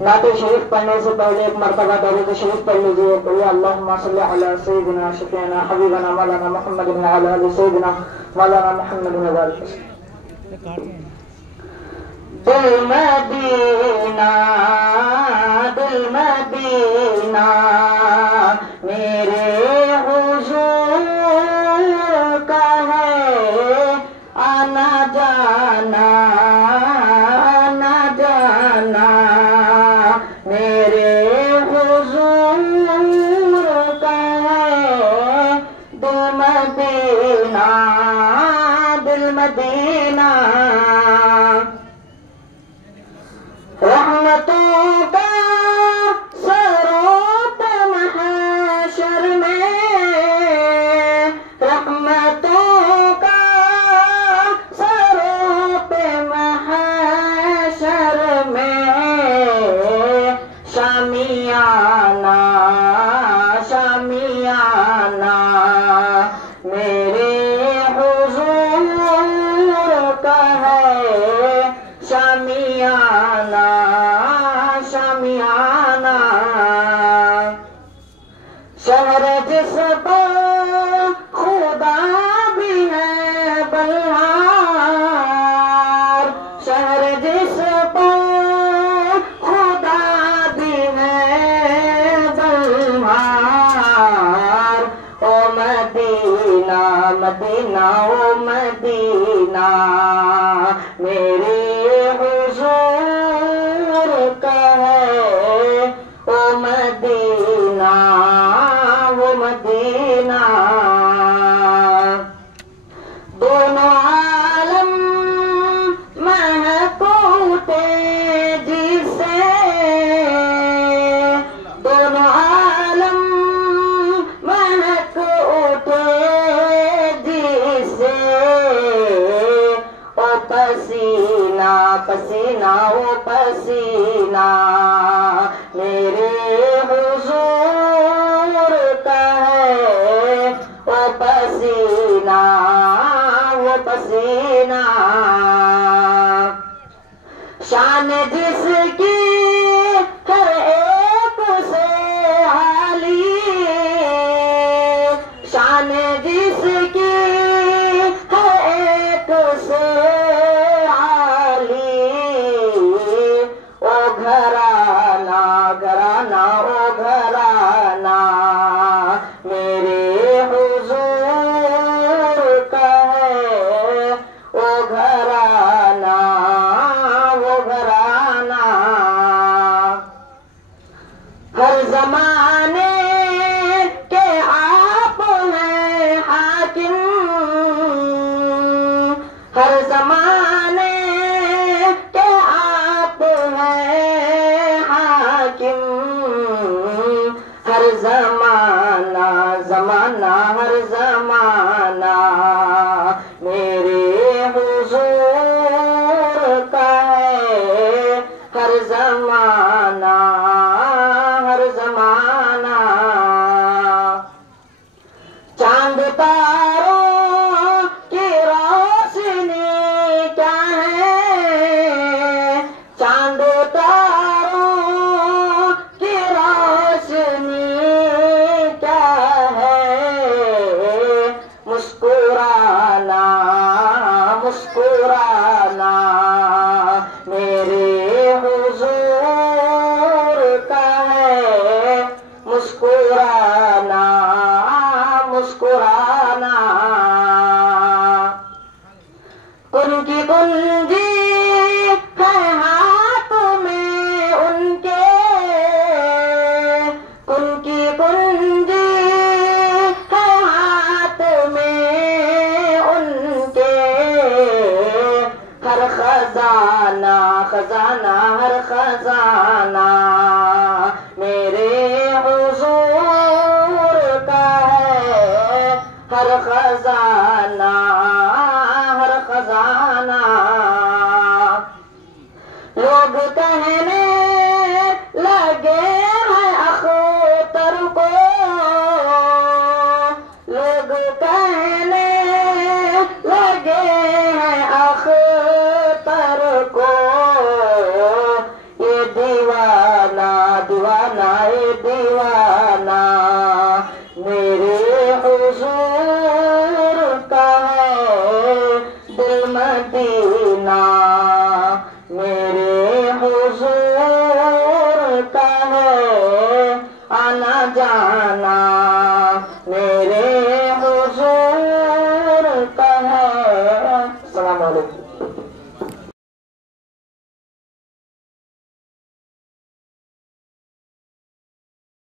नाते शरीफ पढ़ने से पहले एक मरतबा दरूद शरीफ पढ़ लीजिए। तो अल्लाहुम्मा सल्ली अला सय्यिदिना शफीना हबीबना मौलाना मुहम्मद बिन अला सय्यिदिना मौलाना मुहम्मद बिन वालिद। दिल मदीना दिल मदीना मेरे हुजूर का है आना जाना आना जाना मेरे हुजूर का है दिल मदीना दिल मदीना। रहमतों का सरोत महशर में रहमतों का सरोत महशर में शामियाना शामियाना मेरे हुजूर का है शामियाना शामियाना। शहर जिस पर खुदा भी है बल्हार शहर जिस पर खुदा भी है बल्हार। ओ मदीना मदीना ओ मदीना मेरे हुजूर का है ओ मदीना वो मदीना। दोनों आलम महक उठे जिसे दोनों आलम महक उठे जिसे ओ पसीना पसीना ओ पसीना मेरे हुजूर का है ओ पसीना वो पसीना। शान जिसकी हर एक से आली शान जिसकी हर एक से आली ओ घराना घराना ओ घराना मेरे हुजूर का है ओ घराना वो घराना। हर जमाने के आप हैं हाकिम हर जमाने के आप हैं हाकिम। हर जमाना जमाना हर जमाना मेरे हुजूर का है हर जमाना हर जमाना। चांद तारों की रोशनी क्या है चांद तारों की रोशनी क्या है। मुस्कुराना मुस्कुराना मेरे हुजूर का है मुस्कुराना मुस्कुराना। उनकी कुंजी है हाथ में उनके उनकी कुंजी है हाथ में उनके। हर खजाना खजाना हर खजाना मेरे हुजूर का है हर खजाना